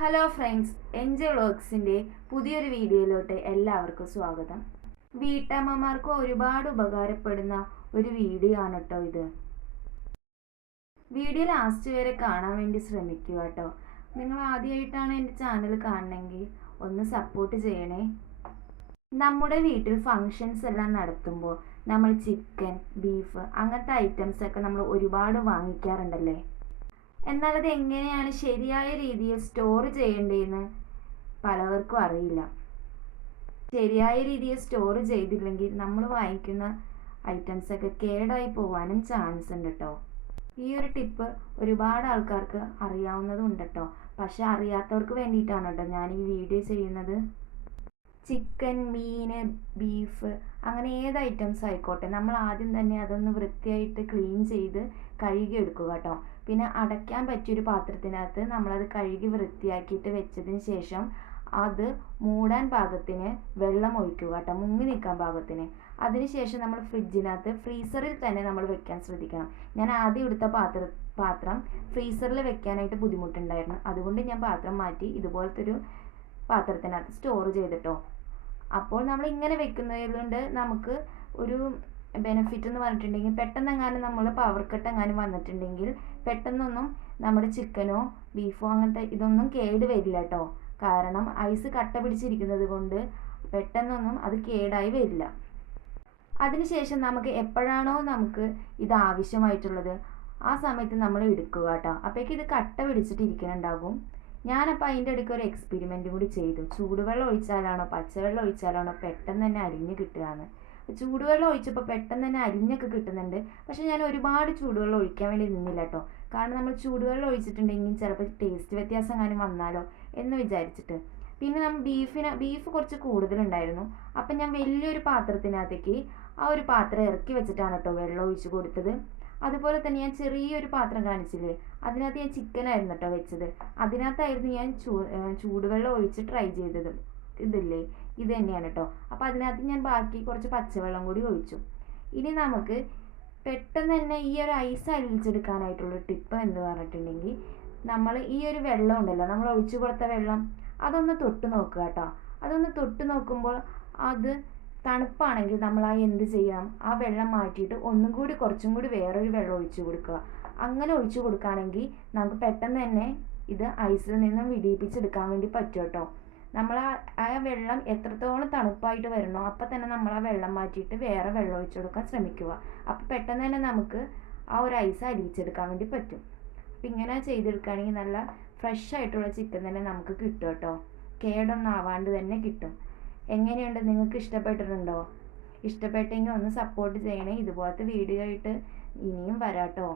Hello friends, enjoy വ്ളോഗ്സിൻ്റെ പുതിയൊരു വീഡിയോയിലോട്ട് എല്ലാവർക്കും സ്വാഗതം. വീട്ടമ്മമാർക്ക് ഒരുപാട് ഉപകാരപ്പെടുന്ന ഒരു വീഡിയോ ആണ് കേട്ടോ ഇത്. വീഡിയോ ലാസ്റ്റ് വരെ കാണാൻ വേണ്ടി ശ്രമിക്കുക കേട്ടോ. നിങ്ങൾ ആദ്യമായിട്ടാണ് എൻ്റെ ചാനൽ കാണണമെങ്കിൽ ഒന്ന് സപ്പോർട്ട് ചെയ്യണേ. നമ്മുടെ വീട്ടിൽ ഫങ്ഷൻസ് എല്ലാം നടത്തുമ്പോൾ നമ്മൾ ചിക്കൻ, ബീഫ് അങ്ങനത്തെ ഐറ്റംസ് ഒക്കെ നമ്മൾ ഒരുപാട് വാങ്ങിക്കാറുണ്ടല്ലേ. എന്നാൽ അത് എങ്ങനെയാണ് ശരിയായ രീതിയിൽ സ്റ്റോർ ചെയ്യേണ്ടതെന്ന് പലവർക്കും അറിയില്ല. ശരിയായ രീതിയിൽ സ്റ്റോർ ചെയ്തില്ലെങ്കിൽ നമ്മൾ വാങ്ങിക്കുന്ന ഐറ്റംസ് ഒക്കെ കേടായി പോകാനും ചാൻസ് ഉണ്ട് കേട്ടോ. ഈ ഒരു ടിപ്പ് ഒരുപാട് ആൾക്കാർക്ക് അറിയാവുന്നതും ഉണ്ട് കേട്ടോ. പക്ഷെ അറിയാത്തവർക്ക് വേണ്ടിയിട്ടാണ് കേട്ടോ ഞാൻ ഈ വീഡിയോ ചെയ്യുന്നത്. ചിക്കൻ, മീൻ, ബീഫ് അങ്ങനെ ഏത് ഐറ്റംസ് ആയിക്കോട്ടെ, നമ്മൾ ആദ്യം തന്നെ അതൊന്ന് വൃത്തിയായിട്ട് ക്ലീൻ ചെയ്ത് കഴുകി എടുക്കുക കേട്ടോ. പിന്നെ അടയ്ക്കാൻ പറ്റിയൊരു പാത്രത്തിനകത്ത് നമ്മളത് കഴുകി വൃത്തിയാക്കിയിട്ട് വെച്ചതിന് ശേഷം അത് മൂടാൻ പാകത്തിന് വെള്ളം ഒഴിക്കുക കേട്ടോ, മുങ്ങി നിൽക്കാൻ പാകത്തിന്. അതിനുശേഷം നമ്മൾ ഫ്രിഡ്ജിനകത്ത് ഫ്രീസറിൽ തന്നെ നമ്മൾ വെക്കാൻ ശ്രദ്ധിക്കണം. ഞാൻ ആദ്യം എടുത്ത പാത്രം ഫ്രീസറിൽ വെക്കാനായിട്ട് ബുദ്ധിമുട്ടുണ്ടായിരുന്നു. അതുകൊണ്ട് ഞാൻ പാത്രം മാറ്റി ഇതുപോലത്തെ ഒരു പാത്രത്തിനകത്ത് സ്റ്റോർ ചെയ്തിട്ടോ. അപ്പോൾ നമ്മൾ ഇങ്ങനെ വെക്കുന്നത് കൊണ്ട് നമുക്ക് ഒരു ബെനിഫിറ്റ് എന്ന് പറഞ്ഞിട്ടുണ്ടെങ്കിൽ പെട്ടെന്നെങ്ങാനും നമ്മൾ പവർ കട്ട് എങ്ങാനും വന്നിട്ടുണ്ടെങ്കിൽ പെട്ടെന്നൊന്നും നമ്മുടെ ചിക്കനോ ബീഫോ അങ്ങനത്തെ ഇതൊന്നും കേട് വരില്ല കേട്ടോ. കാരണം ഐസ് കട്ട പിടിച്ചിരിക്കുന്നത് കൊണ്ട് പെട്ടെന്നൊന്നും അത് കേടായി വരില്ല. അതിനുശേഷം നമുക്ക് എപ്പോഴാണോ നമുക്ക് ഇത് ആവശ്യമായിട്ടുള്ളത് ആ സമയത്ത് നമ്മൾ എടുക്കുക കേട്ടോ. അപ്പോഴേക്ക് ഇത് കട്ട പിടിച്ചിട്ട് ഇരിക്കുന്നുണ്ടാകും. ഞാനപ്പോൾ അതിൻ്റെ ഇടയ്ക്ക് ഒരു എക്സ്പെരിമെൻറ്റും കൂടി ചെയ്തു. ചൂടുവെള്ളം ഒഴിച്ചാലാണോ പച്ചവെള്ളം ഒഴിച്ചാലാണോ പെട്ടെന്ന് തന്നെ അരിഞ്ഞ് കിട്ടുകയെന്ന്. ചൂടുവെള്ളം ഒഴിച്ചപ്പോൾ പെട്ടെന്ന് തന്നെ അരിഞ്ഞൊക്കെ കിട്ടുന്നുണ്ട്. പക്ഷെ ഞാൻ ഒരുപാട് ചൂടുവെള്ളം ഒഴിക്കാൻ വേണ്ടി നിന്നില്ല കേട്ടോ. കാരണം നമ്മൾ ചൂടുവെള്ളം ഒഴിച്ചിട്ടുണ്ടെങ്കിൽ ചിലപ്പോൾ ടേസ്റ്റ് വ്യത്യാസം എങ്ങാനും വന്നാലോ എന്ന് വിചാരിച്ചിട്ട്. പിന്നെ നമ്മൾ ബീഫ് കുറച്ച് കൂടുതലുണ്ടായിരുന്നു. അപ്പം ഞാൻ വലിയൊരു പാത്രത്തിനകത്തേക്ക് ആ ഒരു പാത്രം ഇറക്കി വെച്ചിട്ടാണ് കേട്ടോ വെള്ളം ഒഴിച്ച് കൊടുത്തത്. അതുപോലെ തന്നെ ഞാൻ ചെറിയൊരു പാത്രം കാണിച്ചില്ലേ, അതിനകത്ത് ഞാൻ ചിക്കനായിരുന്നു കേട്ടോ വെച്ചത്. അതിനകത്തായിരുന്നു ഞാൻ ചൂടുവെള്ളം ഒഴിച്ച് ട്രൈ ചെയ്തത്. ഇതില്ലേ, ഇത് തന്നെയാണ് കേട്ടോ. അപ്പോൾ അതിനകത്ത് ഞാൻ ബാക്കി കുറച്ച് പച്ചവെള്ളം കൂടി ഒഴിച്ചു. ഇനി നമുക്ക് പെട്ടെന്ന് തന്നെ ഈ ഒരു ഐസ് അലിയിച്ചെടുക്കാനായിട്ടുള്ള ടിപ്പ് എന്ന് പറഞ്ഞിട്ടുണ്ടെങ്കിൽ, നമ്മൾ ഈ ഒരു വെള്ളം ഉണ്ടല്ലോ, നമ്മൾ ഒഴിച്ചു കൊടുത്ത വെള്ളം, അതൊന്ന് തൊട്ട് നോക്കുക കേട്ടോ. അതൊന്ന് തൊട്ട് നോക്കുമ്പോൾ അത് തണുപ്പാണെങ്കിൽ നമ്മൾ എന്ത് ചെയ്യണം, ആ വെള്ളം മാറ്റിയിട്ട് ഒന്നും കൂടി കുറച്ചും കൂടി വേറൊരു വെള്ളം ഒഴിച്ചു കൊടുക്കുക. അങ്ങനെ ഒഴിച്ചു കൊടുക്കുകയാണെങ്കിൽ നമുക്ക് പെട്ടെന്ന് തന്നെ ഇത് ഐസിൽ നിന്നും വിടിയിപ്പിച്ചെടുക്കാൻ വേണ്ടി പറ്റും കേട്ടോ. നമ്മൾ ആ വെള്ളം എത്രത്തോളം തണുപ്പായിട്ട് വരണോ അപ്പം തന്നെ നമ്മൾ ആ വെള്ളം മാറ്റിയിട്ട് വേറെ വെള്ളം ഒഴിച്ചു കൊടുക്കാൻ ശ്രമിക്കുക. അപ്പം പെട്ടെന്ന് തന്നെ നമുക്ക് ആ ഒരു ഐസ് അരിയിച്ചെടുക്കാൻ വേണ്ടി പറ്റും. അപ്പം ഇങ്ങനെ ചെയ്തെടുക്കുകയാണെങ്കിൽ നല്ല ഫ്രഷ് ആയിട്ടുള്ള ചിക്കൻ തന്നെ നമുക്ക് കിട്ടും കേട്ടോ. കേടൊന്നും ആവാണ്ട് തന്നെ കിട്ടും. എങ്ങനെയുണ്ട്, നിങ്ങൾക്ക് ഇഷ്ടപ്പെട്ടിട്ടുണ്ടോ? ഇഷ്ടപ്പെട്ടെങ്കിൽ ഒന്ന് സപ്പോർട്ട് ചെയ്യണേ. ഇതുപോലത്തെ വീഡിയോ ആയിട്ട് ഇനിയും വരാട്ടോ.